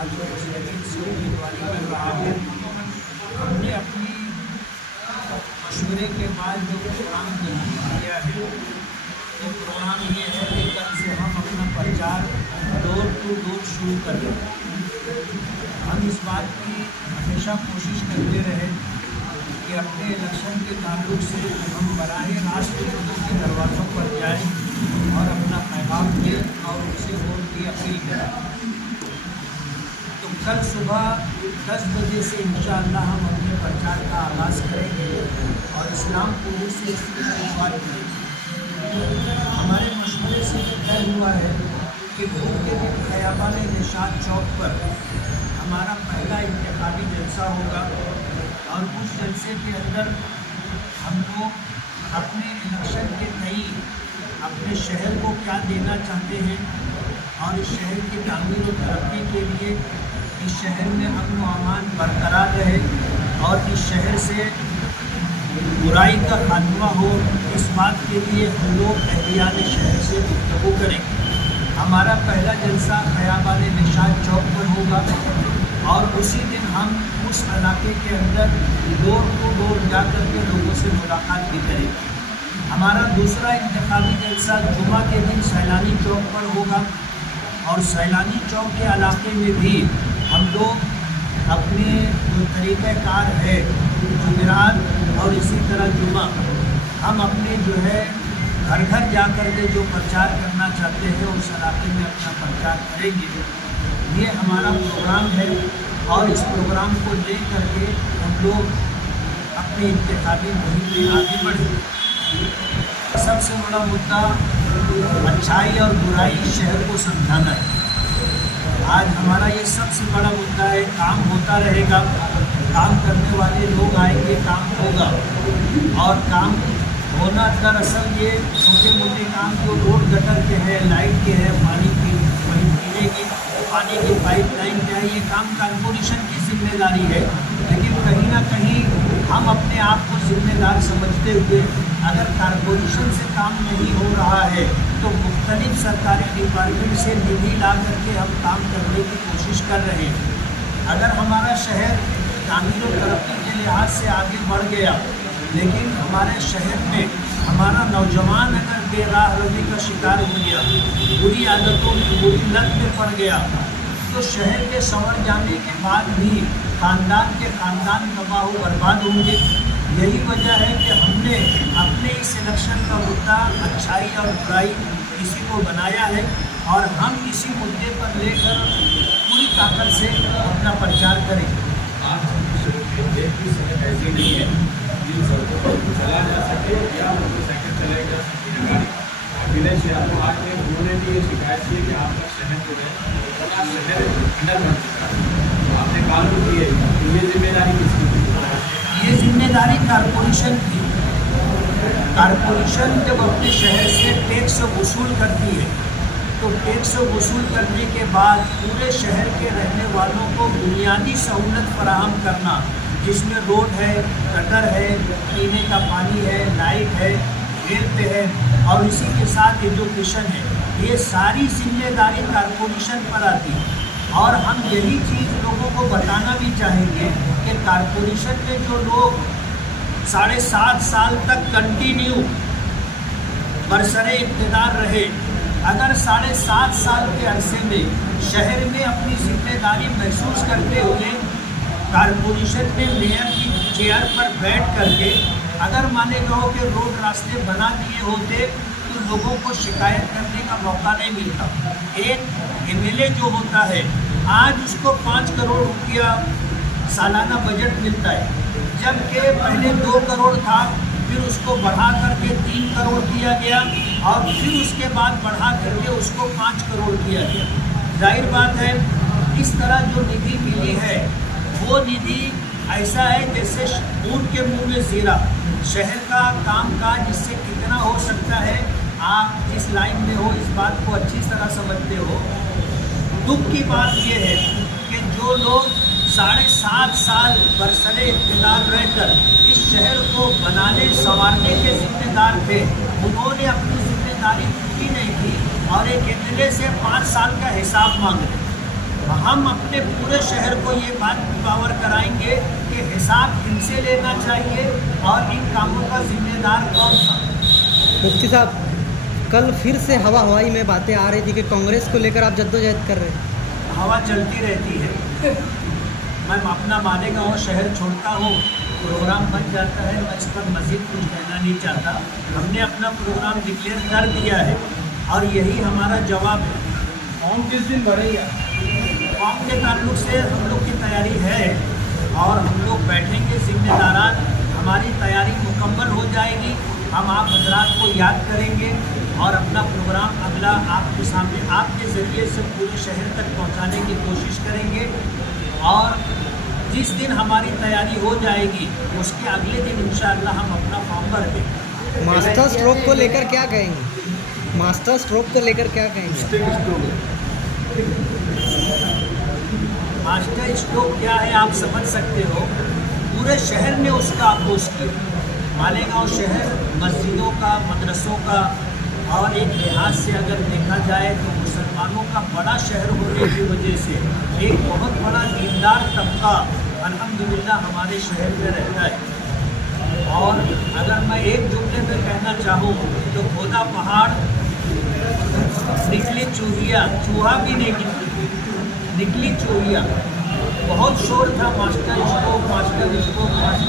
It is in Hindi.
हमने अपनी मशवरे के बाद जो प्रोग्राम किया है, तो प्रोग्राम ये है कि कल से हम अपना प्रचार डोर टू डोर शुरू करें। हम इस बात की हमेशा कोशिश करते रहे कि अपने इलेक्शन के ताल्लुक से हम बराह रास्त लोगों के दरवाज़ों पर जाएं और अपना पैगाम दें और उनसे वोट की अपील करें। तो कल सुबह 10 बजे से इंशाअल्लाह हम अपने प्रचार का आगाज़ करेंगे और इस्लामपुर से शुरुआत करेंगे। हमारे मशवरे से तय हुआ है कि भूख के दिन खयाबान निशात चौक पर हमारा पहला इंतखाबी जलसा होगा और उस जलसे के अंदर हम लोग अपने इलेक्शन के तई अपने शहर को क्या देना चाहते हैं और इस शहर की तामीर और तरक्की के लिए इस शहर में अमन व अमान बरकरार रहे और इस शहर से बुराई का खात्मा हो, इस बात के लिए हम लोग अहलियान शहर से गुफ्तगू करेंगे। हमारा पहला जलसा खयाबान निशात चौक पर होगा और उसी दिन हम उस इलाके के अंदर डोर टू डोर जा कर के लोगों से मुलाकात भी करेंगे। हमारा दूसरा इंतखाबी जलसा जुमा के दिन सैलानी चौक पर होगा और सैलानी चौक के इलाके में भी हम लोग अपने जो तरीक़ाकार है जुमेरात और इसी तरह जुमा, हम अपने जो है घर घर जा कर के जो प्रचार करना चाहते हैं उस इलाके में अपना प्रचार करेंगे। ये हमारा प्रोग्राम है और इस प्रोग्राम को ले करके हम लोग अपने इंतखाबी मुहिम में आगे बढ़ेंगे। सबसे बड़ा मुद्दा अच्छाई और बुराई शहर को समझाना है। आज हमारा ये सबसे बड़ा मुद्दा है। काम होता रहेगा, काम करने वाले लोग आएंगे, काम होगा और काम होना दरअसल ये छोटे मोटे काम जो रोड गटर के हैं, लाइट के हैं, पानी पीने की पानी की पाइपलाइन क्या है, ये काम कॉर्पोरेशन की जिम्मेदारी है। लेकिन कहीं ना कहीं हम अपने आप को जिम्मेदार समझते हुए अगर कॉर्पोरेशन से काम नहीं हो रहा है तो मुख्तलिफ सरकारी डिपार्टमेंट से निधि ला करके हम काम करने की कोशिश कर रहे हैं। अगर हमारा शहर तामीर और तरक्की के लिहाज से आगे बढ़ गया लेकिन हमारे शहर में हमारा नौजवान अगर बेराह रवी का शिकार हो गया, बुरी आदतों में, बुरी लत में पड़ गया, तो शहर के संवर जाने के बाद भी ख़ानदान के ख़ानदान तबाह व बर्बाद होंगे। यही वजह है कि हमने अपने इस इलेक्शन का मुद्दा अच्छाई और बुराई इसी को बनाया है और हम इसी मुद्दे पर लेकर पूरी ताकत से अपना प्रचार करें। आज ऐसी नहीं है जिन सड़कों पर चला जा सके या मोटरसाइकिल चलाई जा सके या गाड़ी। विनय से आपको आज में उन्होंने भी ये शिकायत की कि आपका शहर जो है बड़ा शहर अंदर बन चुका है, आपने कानून किए, ये जिम्मेदारी किसकी थी? ये जिम्मेदारी कॉर्पोरेशन की। कॉर्पोरेशन जब अपने शहर से टैक्स वसूल करती है तो टैक्स वसूल करने के बाद पूरे शहर के रहने वालों को बुनियादी सहूलत फराहम करना, जिसमें रोड है, गटर है, पीने का पानी है, लाइट है, हेल्थ है और इसी के साथ एजुकेशन है, ये सारी जिम्मेदारी कॉर्पोरेशन पर आती है। और हम यही चीज़ लोगों को बताना भी चाहेंगे कि कॉर्पोरेशन में जो लोग 7.5 साल तक कंटिन्यू बरसरे इक़्तिदार रहे, अगर 7.5 साल के अरसे में शहर में अपनी जिम्मेदारी महसूस करते हुए कॉर्पोरेशन में मेयर की चेयर पर बैठ करके अगर माने कहो कि रोड रास्ते बना दिए होते तो लोगों को शिकायत करने का मौका नहीं मिलता। एक एमएलए जो होता है आज उसको 5 करोड़ रुपया सालाना बजट मिलता है, जबकि पहले 2 करोड़ था, फिर उसको बढ़ा करके 3 करोड़ किया गया और फिर उसके बाद बढ़ा करके उसको 5 करोड़ किया गया। जाहिर बात है इस तरह जो निधि मिली है वो निधि ऐसा है जैसे ऊँट के मुँह में जीरा। शहर का काम काज इससे कितना हो सकता है, आप जिस लाइन में हो इस बात को अच्छी तरह समझते हो। दुख की बात यह है कि जो लोग 7.5 साल बरसरे इक़्तिदार रहकर इस शहर को बनाने संवारने के जिम्मेदार थे, उन्होंने अपनी जिम्मेदारी पूरी नहीं की और एक एमएलए से 5 साल का हिसाब मांग रहे। हम अपने पूरे शहर को ये बात पावर कराएंगे कि हिसाब इनसे लेना चाहिए और इन कामों का जिम्मेदार कौन था। मुफ्ती साहब, कल फिर से हवा हवाई में बातें आ रही थी कि कांग्रेस को लेकर आप जद्दोजहद कर रहे हैं। हवा चलती रहती है। मैं अपना मालेगांव शहर छोड़ता हूँ, प्रोग्राम बन जाता है, मैं इस पर मज़ीद कुछ कहना नहीं चाहता। हमने अपना प्रोग्राम डिक्लेयर कर दिया है और यही हमारा जवाब है। फॉर्म किस दिन भरेगा? फॉर्म के ताल्लुक से हम लोग की तैयारी है और हम लोग बैठेंगे जिम्मेदारान, हमारी तैयारी मुकम्मल हो जाएगी। हम आप हजरात को याद करेंगे और अपना प्रोग्राम अगला आपके सामने आपके ज़रिए से पूरे शहर तक पहुंचाने की कोशिश करेंगे। और जिस दिन हमारी तैयारी हो जाएगी उसके अगले दिन इंशाअल्लाह हम अपना फॉर्म भर देंगे। मास्टर स्ट्रोक को लेकर क्या कहेंगे? मास्टर स्ट्रोक को लेकर क्या कहेंगे? मास्टर स्ट्रोक क्या है आप समझ सकते हो। पूरे शहर ने उसका अपोज किया। मालेगांव शहर मस्जिदों का, मदरसों का और एक लिहाज से अगर देखा जाए तो मुसलमानों का बड़ा शहर होने की वजह से एक बहुत बड़ा दीनदार तबका अल्हम्दुलिल्लाह हमारे शहर में रहता है। और अगर मैं एक जुमले में कहना चाहूँ तो खोदा पहाड़ निकली चूहिया, चूहा भी नहीं निकली चूहिया। बहुत शोर था master stroke, master stroke, master